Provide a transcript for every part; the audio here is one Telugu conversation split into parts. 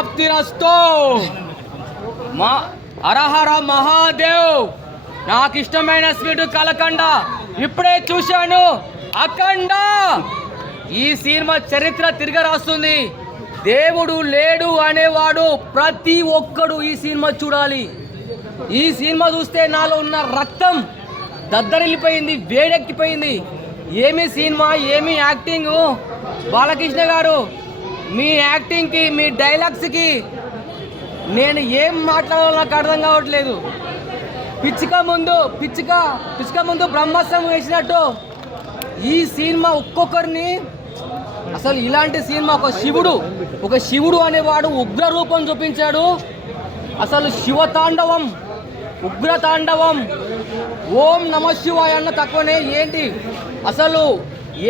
ప్రాప్తిరస్తో. మా హరహర మహాదేవ్. నాకు ఇష్టమైన స్వీట్ కలకండ ఇప్పుడే చూశాను, అఖండ. ఈ సినిమా చరిత్ర తిరిగి రాస్తుంది. దేవుడు లేడు అనేవాడు ప్రతి ఒక్కడు ఈ సినిమా చూడాలి. ఈ సినిమా చూస్తే నాలో ఉన్న రక్తం దద్దరిల్లిపోయింది, వేడెక్కిపోయింది. ఏమి సినిమా, ఏమి యాక్టింగ్. బాలకృష్ణ గారు, మీ యాక్టింగ్కి, మీ డైలాగ్స్కి నేను ఏం మాట్లాడాలో నాకు అర్థం కావట్లేదు. పిచ్చిక ముందు బ్రహ్మాస్త్రం వేసినట్టు ఈ సినిమా ఒక్కొక్కరిని, అసలు ఇలాంటి సినిమా ఒక శివుడు అనేవాడు ఉగ్ర రూపం చూపించాడు. అసలు శివతాండవం, ఉగ్రతాండవం. ఓం నమ శివాయ అన్న తక్కువనే. ఏంటి అసలు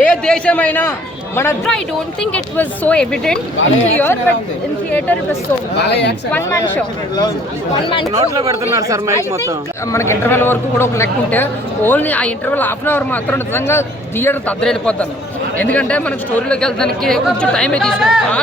ఏ దేశమైనా మన I don't think it was so evident here, but in theater it was so one man show. నోట్లో పెడుతున్నారు సార్ మైక్ మొత్తం. మనకి ఇంటర్వెల్ వరకు కూడా ఒక లెక్క ఉంటే ఓన్లీ ఆ ఇంటర్వెల్ హాఫ్ అన్ అవర్ మాత్రం నిజంగా థియేటర్ తద్దరెళ్ళిపోతాను. ఎందుకంటే మనకు స్టోరీలోకి వెళ్తానికి కొంచెం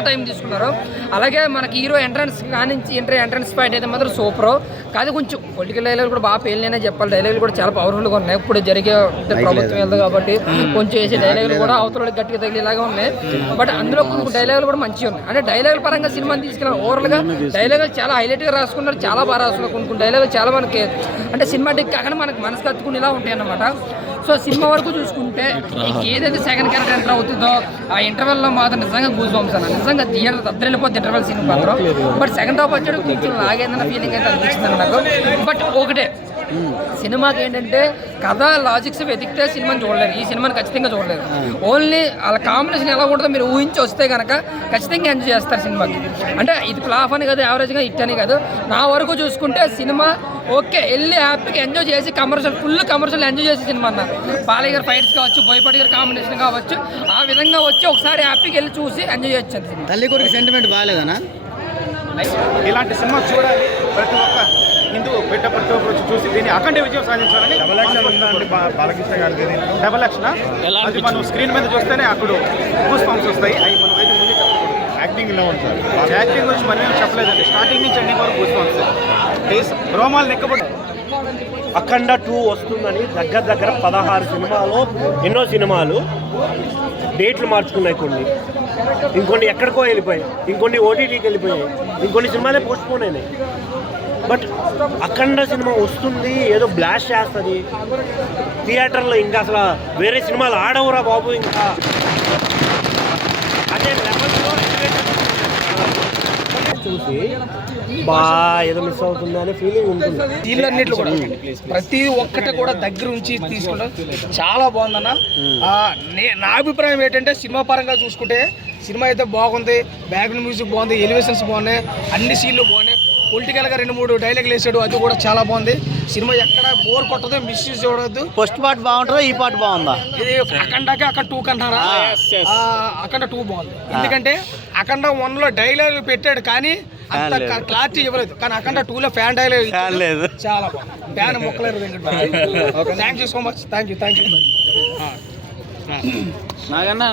టైం తీసుకున్నారు. అలాగే మనకి హీరో ఎంట్రన్స్ కానించి ఎంట్రన్స్ ఫైట్ అయితే మాత్రం సూపర్. కాదు కొంచెం పొలిటికల్ డైలాగ్ కూడా బాగా పేలినైనా చెప్పాలి. డైలాగులు కూడా చాలా పవర్ఫుల్గా ఉన్నాయి. ఇప్పుడు జరిగే ప్రభుత్వం వెళ్తుంది కాబట్టి కొంచెం వేసే డైలాగులు కూడా అవతల గట్టిగా తగిలేలాగా ఉన్నాయి. బట్ అందులో కొన్ని డైలాగులు కూడా మంచిగా ఉన్నాయి. అంటే డైలాగుల పరంగా సినిమాని తీసుకెళ్ళాలి. ఓవరాల్గా డైలాగులు చాలా హైలైట్గా రాసుకున్నారు, చాలా బాగా రాసుకున్నారు. కొన్ని డైలాగులు చాలా మనకి అంటే సినిమాటిక్ కాకుండా మనకి మనసు కత్తుకునేలా ఉంటాయి అన్నమాట. సో సినిమా వరకు చూసుకుంటే ఏదైతే సెకండ్ క్యారెక్టర్ ఎంటర్ అవుతుందో ఆ ఇంటర్వెల్లో మాత్రం నిజంగా గూస్ బంప్స్ అన్న. నిజంగా థియేటర్ తద్దరెళ్ళిపోతుంది ఇంటర్వెల్ సీన్ మాత్రం. బట్ సెకండ్ హాఫ్ వచ్చాడు కొంచెం లాగేదన్న ఫీలింగ్ అయితే అనిపించింది నాకు. బట్ ఒకటే సినిమాకి ఏంటంటే కథ లాజిక్స్ వెతికితే సినిమాని చూడలేరు. ఈ సినిమాని ఖచ్చితంగా చూడలేరు. ఓన్లీ వాళ్ళ కాంబినేషన్ ఎలా ఉంటుందో మీరు ఊహించి వస్తే కనుక ఖచ్చితంగా ఎంజాయ్ చేస్తారు సినిమాకి. అంటే ఇది ఫ్లాప్ అని కాదు, యావరేజ్గా హిట్ అని కాదు. నా వరకు చూసుకుంటే సినిమా ఓకే, వెళ్ళి హ్యాపీగా ఎంజాయ్ చేసి ఫుల్ కమర్షియల్ ఎంజాయ్ చేసి సినిమా అన్న. బాలయ్య గారు ఫైట్స్ కావచ్చు, బోయపాటి గారి కాంబినేషన్ కావచ్చు, ఆ విధంగా వచ్చి ఒకసారి హ్యాపీగా వెళ్ళి చూసి ఎంజాయ్ చేయొచ్చు. తల్లి కొడుకు సెంటిమెంట్ బాగాలేదనా? ఇలాంటి సినిమా చూడాలి ప్రతి ఒక్క హిందూ ప్రతి ఒక్కరు చూసి దీన్ని అఖండ విజయం సాధించాలని. బాలకృష్ణ గారికి డబల్ యాక్షన్ అది మనం స్క్రీన్ మీద చూస్తేనే అక్కడ గూస్ బంప్స్ వస్తాయి. అవి మనం అయితే ముందు చెప్పకూడదు. యాక్టింగ్ ఇలా ఉంటుంది సార్. యాక్టింగ్ గురించి మనం ఏం చెప్పలేదండి. స్టార్టింగ్ నుంచి అన్ని వరకు గూస్ బంప్స్, రోమాలు నెక్కబడి. అఖండ 2 వస్తుందని దగ్గర 16 సినిమాలు, ఎన్నో సినిమాలు డేట్లు మార్చుకున్నాయి. ఇంకొన్ని ఎక్కడికో వెళ్ళిపోయాయి, ఇంకొన్ని ఓటీటీకి వెళ్ళిపోయాయి, ఇంకొన్ని సినిమాలే పోస్ట్ పోన్ అయినాయి. బట్ అఖండ సినిమా వస్తుంది, ఏదో బ్లాస్ట్ చేస్తుంది థియేటర్లో. ఇంకా అసలు వేరే సినిమాలు ఆడవురా బాబు. ఇంకా అదే లెవెల్లో చూసి ఏదో మిస్ అవుతుంది అనే ఫీలింగ్ ఉంటుంది. వీళ్ళన్నిట్లు కూడా ప్రతి ఒక్కటి కూడా దగ్గర నుంచి తీసుకుంటాం. చాలా బాగుందన్న. నా అభిప్రాయం ఏంటంటే సినిమా పరంగా చూసుకుంటే సినిమా అయితే బాగుంది. బ్యాక్గ్రౌండ్ మ్యూజిక్ బాగుంది, ఎలివేషన్స్ బాగున్నాయి, అన్ని సీన్లు బాగున్నాయి. పొలిటికల్గా 2-3 డైలాగులు వేసాడు, అది కూడా చాలా బాగుంది. సినిమా ఎక్కడ బోర్ కొట్టదు, మిస్యూజ్ చూడవద్దు. ఫస్ట్ పార్ట్ బాగుంటుందా, ఈ పార్ట్ బాగుందా? ఇది అఖండకి అక్కడ 2 కంటారా? అఖండ 2 బాగుంది. ఎందుకంటే అఖండ 1లో డైలాగ్ పెట్టాడు కానీ అంత క్లారిటీ ఇవ్వలేదు. కానీ అఖండ 2లో ఫ్యాన్ డైలాగ్ చాలా బాగుంది. ఫ్యాన్ మొక్కలేదు. Thank you so much. Thank you. నాగన్నా